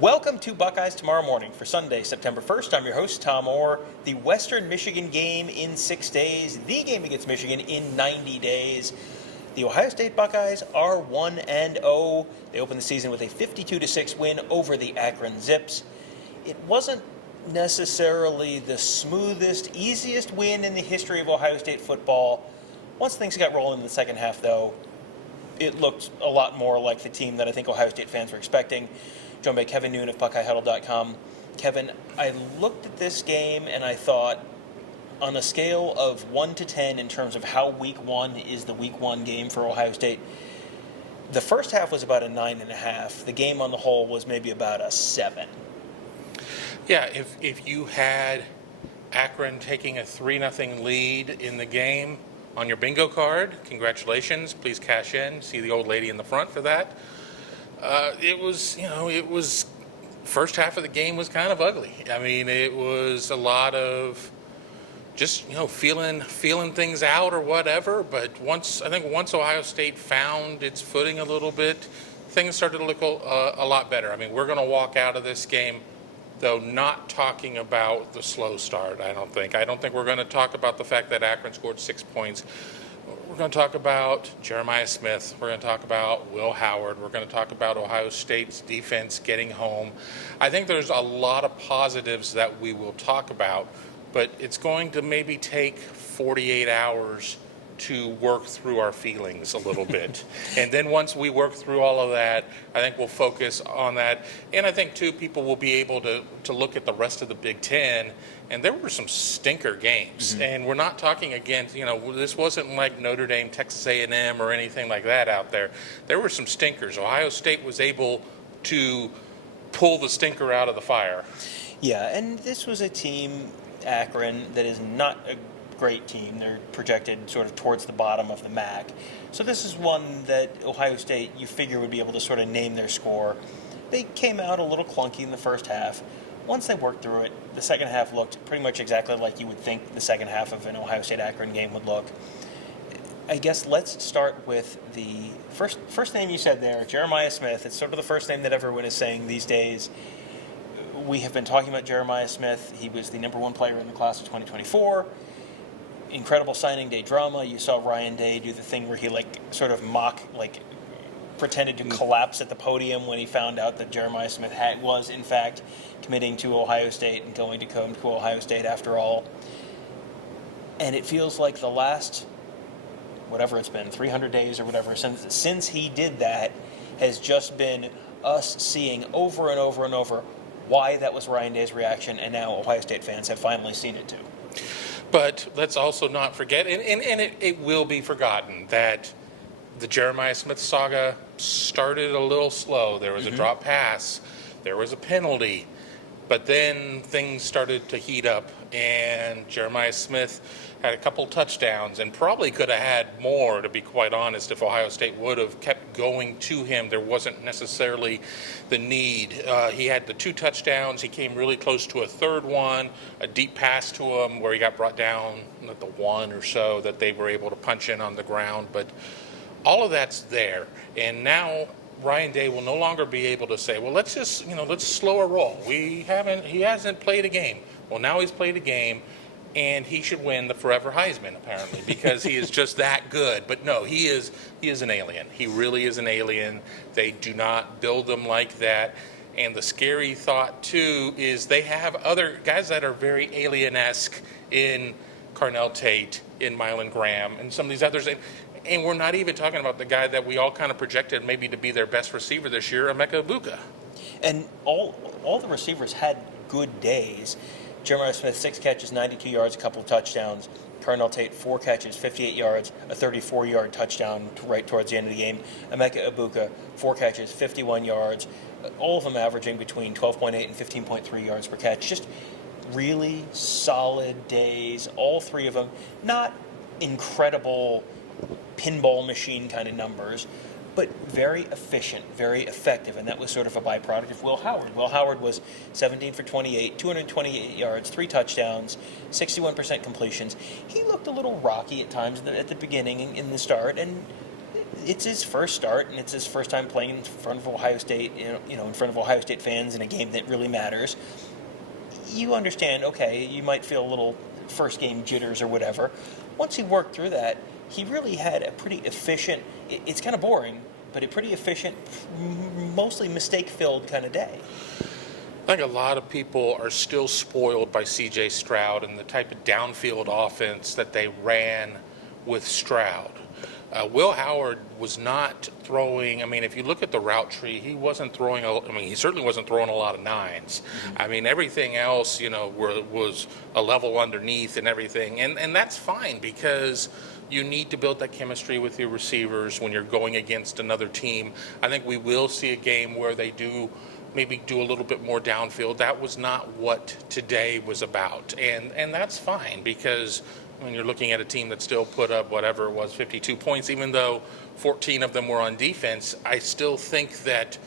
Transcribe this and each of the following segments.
Welcome to Buckeyes Tomorrow Morning for Sunday, September 1st. I'm your host, Tom Orr. The Western Michigan game in 6 days, the game against Michigan in 90 days. The Ohio State Buckeyes are 1-0. They opened the season with a 52-6 win over the Akron Zips. It wasn't necessarily the smoothest, easiest win in the history of Ohio State football. Once things got rolling in the second half, though, it looked a lot more like the team that I think Ohio State fans were expecting. Joined by Kevin Noon of BuckeyeHuddle.com. Kevin, I looked at this game and I thought, on a scale of 1 to 10 in terms of how week one is the week one game for Ohio State, the first half was about a 9.5. The game on the whole was maybe about a 7. Yeah, if you had Akron taking a 3-0 lead in the game on your bingo card, congratulations. Please cash in. See the old lady in the front for that. It was first half of the game was kind of ugly. I mean, it was a lot of just, feeling things out or whatever. But once Ohio State found its footing a little bit, things started to look a lot better. I mean, we're going to walk out of this game, though, not talking about the slow start, I don't think. I don't think we're going to talk about the fact that Akron scored 6 points. We're going to talk about Jeremiah Smith. We're going to talk about Will Howard. We're going to talk about Ohio State's defense getting home. I think there's a lot of positives that we will talk about, but it's going to maybe take 48 hours to work through our feelings a little bit. And then once we work through all of that, I think we'll focus on that. And I think, too, people will be able to look at the rest of the Big Ten. And there were some stinker games. Mm-hmm. And we're not talking against, this wasn't like Notre Dame, Texas A&M, or anything like that out there. There were some stinkers. Ohio State was able to pull the stinker out of the fire. Yeah, and this was a team, Akron, that is not a great team. They're projected sort of towards the bottom of the MAC. So this is one that Ohio State, you figure, would be able to sort of name their score. They came out a little clunky in the first half. Once they worked through it, the second half looked pretty much exactly like you would think the second half of an Ohio State-Akron game would look. I guess let's start with the first name you said there, Jeremiah Smith. It's sort of the first name that everyone is saying these days. We have been talking about Jeremiah Smith. He was the number one player in the class of 2024. Incredible signing day drama. You saw Ryan Day do the thing where he pretended to collapse at the podium when he found out that Jeremiah Smith was in fact committing to Ohio State and going to come to Ohio State after all. And it feels like the last, whatever it's been, 300 days or whatever, since he did that, has just been us seeing over and over and over why that was Ryan Day's reaction, and now Ohio State fans have finally seen it too. But let's also not forget, and it will be forgotten, that the Jeremiah Smith saga started a little slow. There was a drop pass. There was a penalty. But then things started to heat up, and Jeremiah Smith had a couple touchdowns and probably could have had more, to be quite honest, if Ohio State would have kept going to him. There wasn't necessarily the need. He had the 2 touchdowns. He came really close to a third one, a deep pass to him where he got brought down at the 1 or so that they were able to punch in on the ground. But all of that's there. And now Ryan Day will no longer be able to say, well, let's just, let's slow a roll. He hasn't played a game. Well, now he's played a game, and he should win the forever Heisman, apparently, because he is just that good. But no, he is an alien. He really is an alien. They do not build them like that. And the scary thought, too, is they have other guys that are very alien-esque in Carnell Tate, in Mylan Graham, and some of these others. And we're not even talking about the guy that we all kind of projected maybe to be their best receiver this year, Emeka Egbuka. And all the receivers had good days. Jeremiah Smith, 6 catches, 92 yards, a couple of touchdowns. Carnell Tate, 4 catches, 58 yards, a 34-yard touchdown right towards the end of the game. Emeka Egbuka, 4 catches, 51 yards, all of them averaging between 12.8 and 15.3 yards per catch. Just really solid days, all 3 of them. Not incredible pinball machine kind of numbers, but very efficient, very effective, and that was sort of a byproduct of Will Howard. Will Howard was 17 for 28, 228 yards, 3 touchdowns, 61% completions. He looked a little rocky at times at the beginning in the start, and It's his first start, and it's his first time playing in front of Ohio State, in front of Ohio State fans in a game that really matters. You understand, okay, you might feel a little first game jitters or whatever. Once he worked through that, he really had a pretty efficient, it's kind of boring, but a pretty efficient, mostly mistake-filled kind of day. I think a lot of people are still spoiled by C.J. Stroud and the type of downfield offense that they ran with Stroud. Will Howard was not throwing. I mean, if you look at the route tree, he wasn't throwing. He certainly wasn't throwing a lot of nines. Mm-hmm. I mean, everything else, was a level underneath and everything, and that's fine because you need to build that chemistry with your receivers when you're going against another team. I think we will see a game where they maybe do a little bit more downfield. That was not what today was about, and that's fine because when you're looking at a team that still put up whatever it was, 52 points, even though 14 of them were on defense, I still think that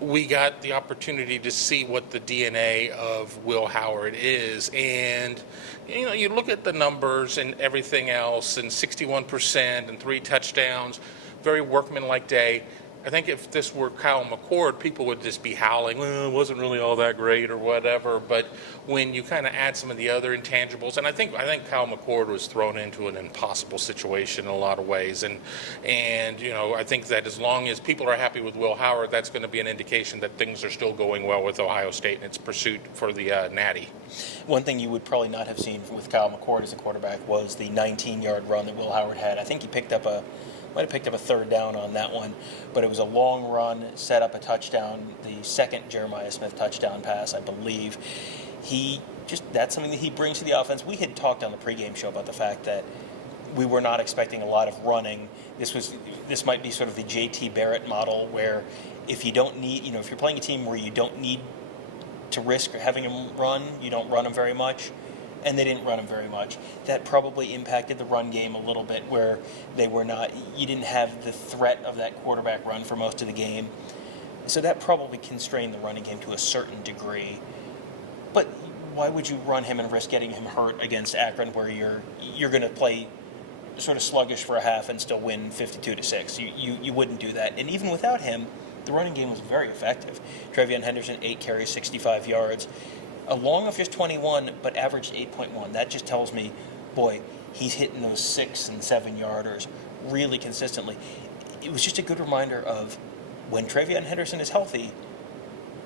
we got the opportunity to see what the DNA of Will Howard is. And, you look at the numbers and everything else, and 61% and 3 touchdowns, very workmanlike day. I think if this were Kyle McCord, people would just be howling, well, it wasn't really all that great or whatever. But when you kind of add some of the other intangibles, and I think Kyle McCord was thrown into an impossible situation in a lot of ways. And I think that as long as people are happy with Will Howard, that's going to be an indication that things are still going well with Ohio State in its pursuit for the Natty. One thing you would probably not have seen with Kyle McCord as a quarterback was the 19-yard run that Will Howard had. I think he might have picked up a third down on that one, but it was a long run, set up a touchdown, the second Jeremiah Smith touchdown pass, I believe. That's something that he brings to the offense. We had talked on the pregame show about the fact that we were not expecting a lot of running. This might be sort of the JT Barrett model where if you don't need, if you're playing a team where you don't need to risk having him run, you don't run him very much. And they didn't run him very much. That probably impacted the run game a little bit where you didn't have the threat of that quarterback run for most of the game. So that probably constrained the running game to a certain degree. But why would you run him and risk getting him hurt against Akron where you're going to play sort of sluggish for a half and still win 52-6? You wouldn't do that. And even without him, the running game was very effective. Trevion Henderson, 8 carries, 65 yards. A long of just 21, but averaged 8.1. That just tells me, boy, he's hitting those 6 and 7 yarders really consistently. It was just a good reminder of when Trevion Henderson is healthy,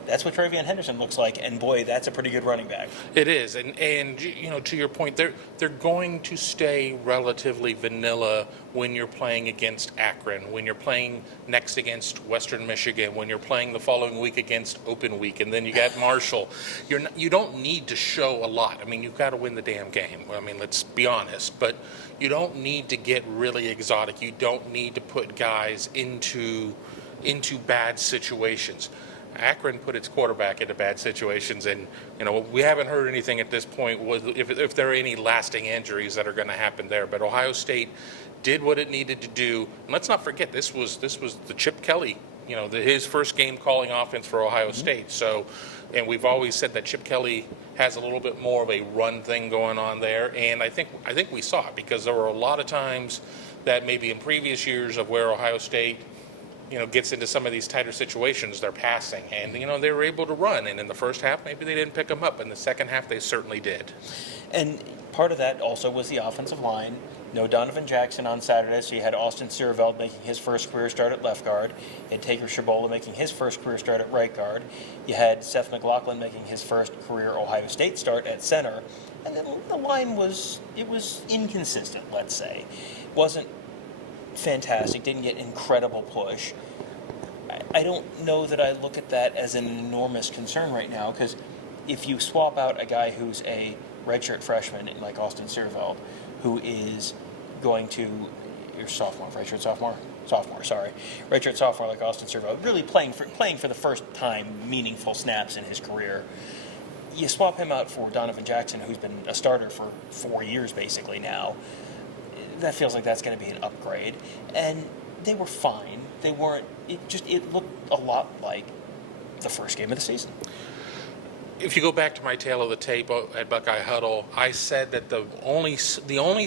that's what Trevion Henderson looks like, and boy, that's a pretty good running back. It is, and to your point, they're going to stay relatively vanilla when you're playing against Akron, when you're playing next against Western Michigan, when you're playing the following week against Open Week, and then you got Marshall. You don't need to show a lot. I mean, you've got to win the damn game. I mean, let's be honest, but you don't need to get really exotic. You don't need to put guys into bad situations. Akron put its quarterback into bad situations, and we haven't heard anything at this point if there are any lasting injuries that are going to happen there. But Ohio State did what it needed to do. And let's not forget, this was the Chip Kelly, his first game calling offense for Ohio State. So, and we've always said that Chip Kelly has a little bit more of a run thing going on there, and I think we saw it because there were a lot of times that maybe in previous years of where Ohio State gets into some of these tighter situations, they're passing, and they were able to run. And in the first half, maybe they didn't pick them up. In the second half, they certainly did. And part of that also was the offensive line. No Donovan Jackson on Saturday, so you had Austin Searveld making his first career start at left guard. You had Taker Shabola making his first career start at right guard. You had Seth McLaughlin making his first career Ohio State start at center. And then the line was inconsistent, let's say. It wasn't fantastic, didn't get incredible push. I don't know that I look at that as an enormous concern right now, because if you swap out a guy who's a redshirt freshman like Austin Searveld, who is going to redshirt sophomore like Austin Searveld, really playing for the first time meaningful snaps in his career, you swap him out for Donovan Jackson, who's been a starter for 4 years basically now. That feels like that's going to be an upgrade. And they were fine. They weren't. It looked a lot like the first game of the season. If you go back to my tale of the tape at Buckeye Huddle, I said that the only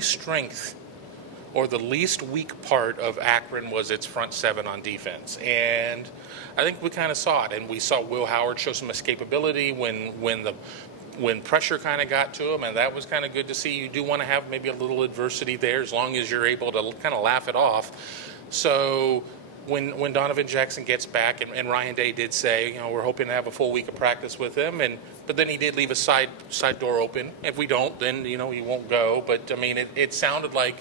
strength or the least weak part of Akron was its front seven on defense. And I think we kind of saw it. And we saw Will Howard show some escapability when pressure kind of got to him, and that was kind of good to see. You do want to have maybe a little adversity there as long as you're able to kind of laugh it off. So when Donovan Jackson gets back, and Ryan Day did say, we're hoping to have a full week of practice with him, but then he did leave a side door open. If we don't, then, he won't go. But, I mean, it sounded like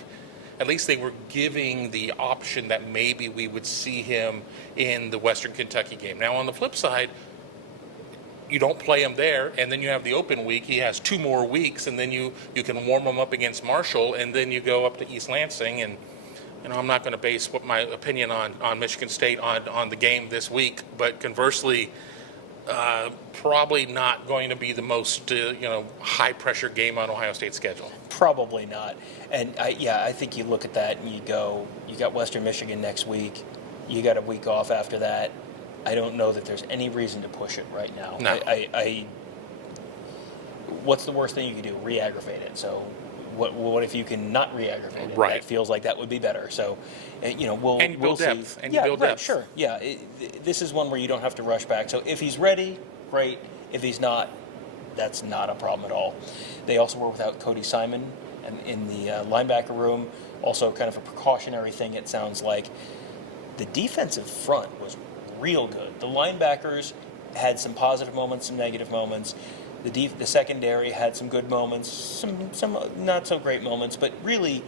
at least they were giving the option that maybe we would see him in the Western Kentucky game. Now, on the flip side, you don't play him there, and then you have the open week. He has 2 more weeks, and then you can warm him up against Marshall, and then you go up to East Lansing. And I'm not going to base what my opinion on Michigan State on the game this week, but conversely, probably not going to be the most high pressure game on Ohio State's schedule. Probably not. And I think you look at that and you go, you got Western Michigan next week, you got a week off after that. I don't know that there's any reason to push it right now. No. What's the worst thing you can do? Re-aggravate it. So what if you can not re-aggravate it? Right. That feels like that would be better. So, we'll And you build see. depth. And you build depth. Sure. Yeah. This is one where you don't have to rush back. So if he's ready, great. If he's not, that's not a problem at all. They also were without Cody Simon in the linebacker room. Also kind of a precautionary thing, it sounds like. The defensive front was real good. The linebackers had some positive moments, some negative moments. The secondary had some good moments, some not so great moments, but really,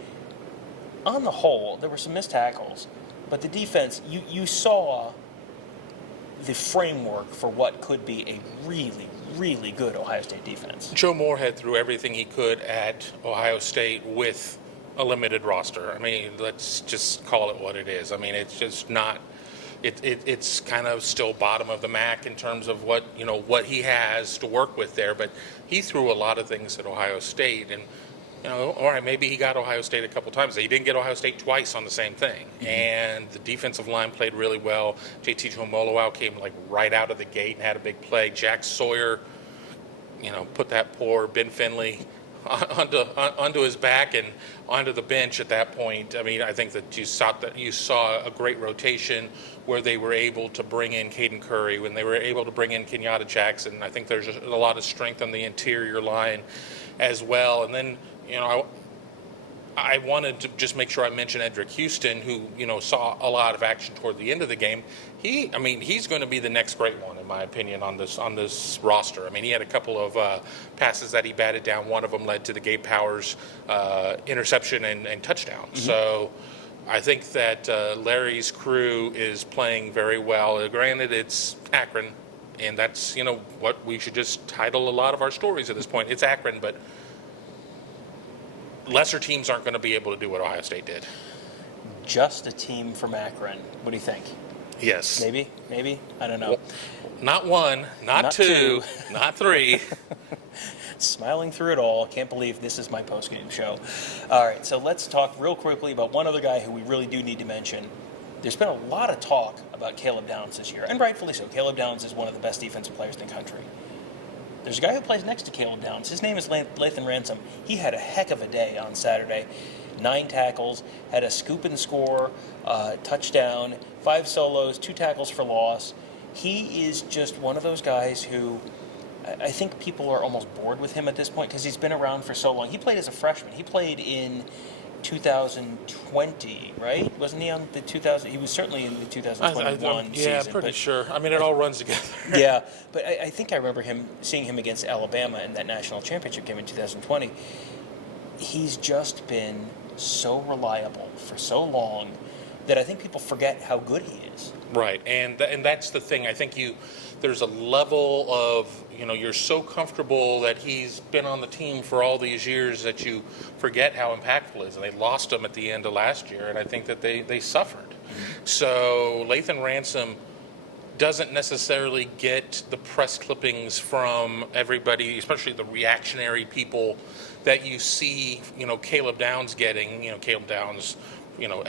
on the whole, there were some missed tackles. But the defense, you saw the framework for what could be a really, really good Ohio State defense. Joe Moorhead threw everything he could at Ohio State with a limited roster. I mean, let's just call it what it is. I mean, it's just not. It's kind of still bottom of the MAC in terms of what he has to work with there. But he threw a lot of things at Ohio State, and all right, maybe he got Ohio State a couple times. He didn't get Ohio State twice on the same thing. Mm-hmm. And the defensive line played really well. JT Tuimoloau came right out of the gate and had a big play. Jack Sawyer, put that poor Ben Finley onto his back and onto the bench at that point. I mean, I think that you saw a great rotation where they were able to bring in Caden Curry, when they were able to bring in Kenyatta Jackson. I think there's a lot of strength on the interior line as well. And then, I wanted to just make sure I mention Edric Houston, who, saw a lot of action toward the end of the game. He's going to be the next great one, in my opinion, on this roster. I mean, he had a couple of passes that he batted down. One of them led to the Gabe Powers interception and touchdown. Mm-hmm. So I think that Larry's crew is playing very well. Granted, it's Akron, and that's, what we should just title a lot of our stories at this point. It's Akron, but lesser teams aren't going to be able to do what Ohio State did. Just a team from Akron. What do you think? Yes. Maybe? I don't know. Well, not one, not two, not three. Smiling through it all. Can't believe this is my post-game show. All right, so let's talk real quickly about one other guy who we really do need to mention. There's been a lot of talk about Caleb Downs this year, and rightfully so. Caleb Downs is one of the best defensive players in the country. There's a guy who plays next to Caleb Downs. His name is Lathan Ransom. He had a heck of a day on Saturday. 9 tackles, had a scoop and score, touchdown, 5 solos, 2 tackles for loss. He is just one of those guys who I think people are almost bored with him at this point because he's been around for so long. He played as a freshman. He played in 2020, right? Wasn't he on the 2000? He was certainly in the 2021 season. Yeah, pretty sure. I mean, it all runs together. Yeah, but I think I remember seeing him against Alabama in that national championship game in 2020. He's just been so reliable for so long that I think people forget how good he is. Right, and that's the thing. I think there's a level of, you're so comfortable that he's been on the team for all these years that you forget how impactful he is. And they lost him at the end of last year, and I think that they suffered. Mm-hmm. So Lathan Ransom doesn't necessarily get the press clippings from everybody, especially the reactionary people that you see, Caleb Downs getting. Caleb Downs,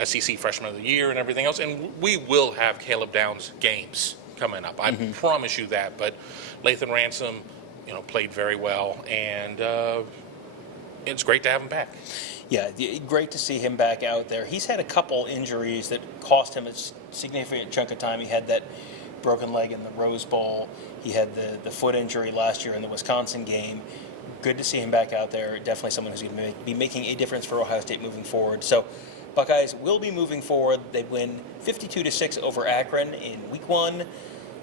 SEC Freshman of the Year and everything else. And we will have Caleb Downs games coming up. I promise you that. But Lathan Ransom, played very well, and it's great to have him back. Yeah, great to see him back out there. He's had a couple injuries that cost him a significant chunk of time. He had that broken leg in the Rose Bowl. He had the foot injury last year in the Wisconsin game. Good to see him back out there. Definitely someone who's going to be making a difference for Ohio State moving forward. So Buckeyes will be moving forward. They win 52-6 over Akron in week 1.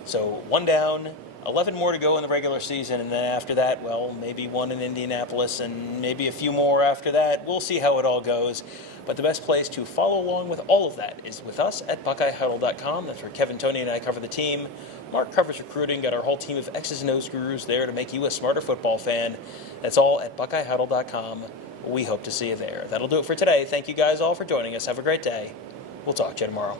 So 1 down, 11 more to go in the regular season, and then after that, well, maybe 1 in Indianapolis and maybe a few more after that. We'll see how it all goes. But the best place to follow along with all of that is with us at BuckeyeHuddle.com. That's where Kevin, Tony, and I cover the team. Mark covers recruiting. Got our whole team of X's and O's gurus there to make you a smarter football fan. That's all at BuckeyeHuddle.com. We hope to see you there. That'll do it for today. Thank you guys all for joining us. Have a great day. We'll talk to you tomorrow.